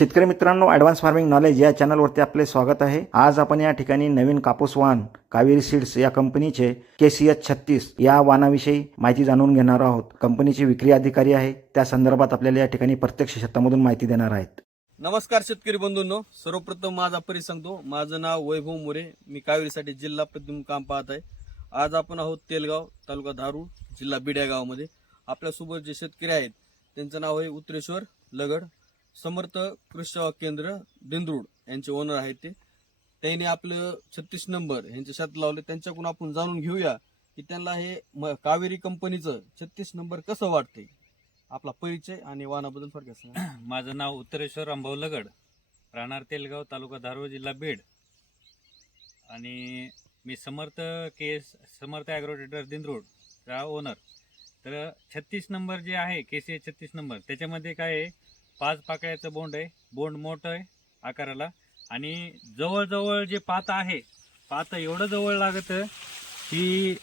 शेतकरी मित्रांनो advance farming knowledge या चॅनलवरती आपले स्वागत आहे. आज आपण या ठिकाणी नवीन कापूस वाहन कावेरी सीड्स या कंपनीचे के सी एच छत्तीस या वाहनाविषयी माहिती जाणून घेणार आहोत. कंपनीचे विक्री अधिकारी आहे. त्या संदर्भात आपल्याला या ठिकाणी प्रत्यक्ष शेतामधून माहिती देणार आहेत. नमस्कार शेतकरी बंधूंनो सर्वप्रथम माझा परिचय सांगतो. माझं नाव वैभव मोरे. मी कावेरीसाठी जिल्हा प्रतिनिधी काम पाहत आहे. आज आपण आहोत तेलगाव तालुका धारूर जिल्हा बिड्या गावामध्ये आपल्यासोबत जे शेतकरी आहेत त्यांचं नाव आहे उत्तरेश्वर लगड. समर्थ कृषी सेवा केंद्र दिंदरूड यांचे ओनर आहेत ते. त्यांनी आपलं छत्तीस नंबर यांचे शेत लावले. त्यांच्याकडून आपण जाणून घेऊया की त्यांना हे म- कावेरी कंपनीचं छत्तीस नंबर कसं वाटते आपला परिचय आणि वाहनाबद्दल थोडक्यात माझं नाव उत्तरेश्वर अंभाऊ लगड राहणार तेलगाव तालुका धारव जिल्हा बीड. आणि मी समर्थ केस समर्थ ॲग्रोटेटर दिंद्रोडचा ओनर तर छत्तीस नंबर जे आहे के सी छत्तीस नंबर त्याच्यामध्ये काय आहे पाच पाकळ्याचं बोंड आहे. बोंड मोठं आहे आकाराला. आणि जवळजवळ जे पात आहे पात एवढं जवळ लागतं की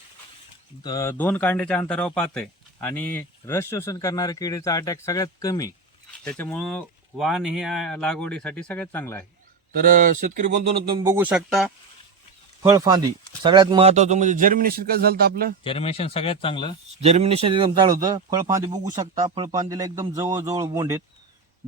दोन कांड्याच्या अंतरावर पात आहे. आणि रस शोषण करणाऱ्या किडीचा अटॅक सगळ्यात कमी. त्याच्यामुळं वाण हे लागवडीसाठी सगळ्यात चांगलं आहे. तर शेतकरी बंधूंनो तुम्ही बघू शकता फळफांदी सगळ्यात महत्वाचं म्हणजे जर्मिनेशन कसं झालं आपलं? जर्मिनेशन सगळ्यात चांगलं. जर्मिनेशन एकदम चालू होतं. फळफांदी बघू शकता. फळफांदीला एकदम जवळ जवळ बोंड आहेत.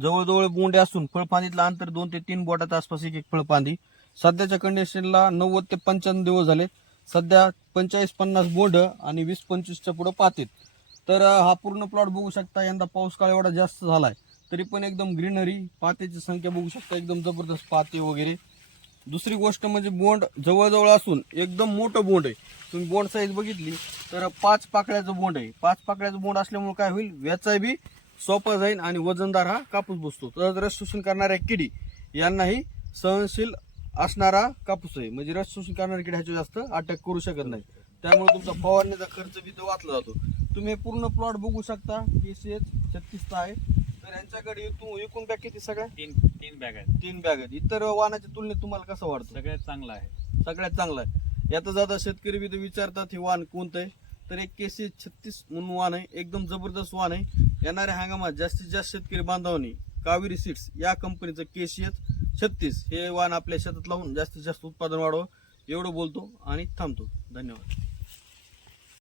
जवळजवळ बोंडे असून फळफांदीतलं अंतर दोन ते तीन बोटाच्या आसपास एक एक फळफांदी. सध्याच्या कंडिशनला नव्वद ते पंच्याण्णव दिवस झाले. सध्या पंचेचाळीस पन्नास बोंड आणि वीस पंचवीसच्या पुढं पातीत तर हा पूर्ण प्लॉट बघू शकता. यंदा पाऊस काळ एवढा जास्त झाला आहे तरी पण एकदम ग्रीनरी पात्याची संख्या बघू शकता. एकदम जबरदस्त पाते वगैरे. दुसरी गोष्ट म्हणजे बोंड जवळजवळ असून एकदम मोठं बोंड आहे. तुम्ही बोंड साईज बघितली तर पाच पाकळ्याचं बोंड आहे. पाच पाकळ्याचं बोंड असल्यामुळे काय होईल? व्याचा बी सोपा जाईल आणि वजनदार हा कापूस बसतो. तर रस शोषण करणाऱ्या किडी यांनाही सहनशील असणारा कापूस आहे. म्हणजे रस शोषण करणाऱ्या किडी ह्याच्या जास्त अटॅक करू शकत नाही. त्यामुळे तुमचा फवारण्याचा खर्च बी तो वाचला जातो. तुम्ही पूर्ण प्लॉट बघू शकता. के सी एच छत्तीसचा आहे. तर यांच्याकडे एकूण बॅग किती सगळ्या? तीन तीन बॅग आहेत. तीन बॅग आहेत. इतर वाहनाच्या तुलनेत तुम्हाला कसं वाटतं? सगळ्यात चांगलं आहे. सगळ्यात चांगला आहे. याचा जाता शेतकरी बी विचारतात हे वाहन कोणतं आहे? तर एक केसी छत्तीस म्हणून वाहन आहे एकदम जबरदस्त वाहन आहे. येणाऱ्या हंगामात जास्तीत जास्त शेतकरी बांधवांनी कावेरी सीड्स या कंपनीचं केसीएच छत्तीस. हे वाहन आपल्या शेतात लावून जास्तीत जास्त उत्पादन वाढवं. एवढं बोलतो आणि थांबतो. धन्यवाद.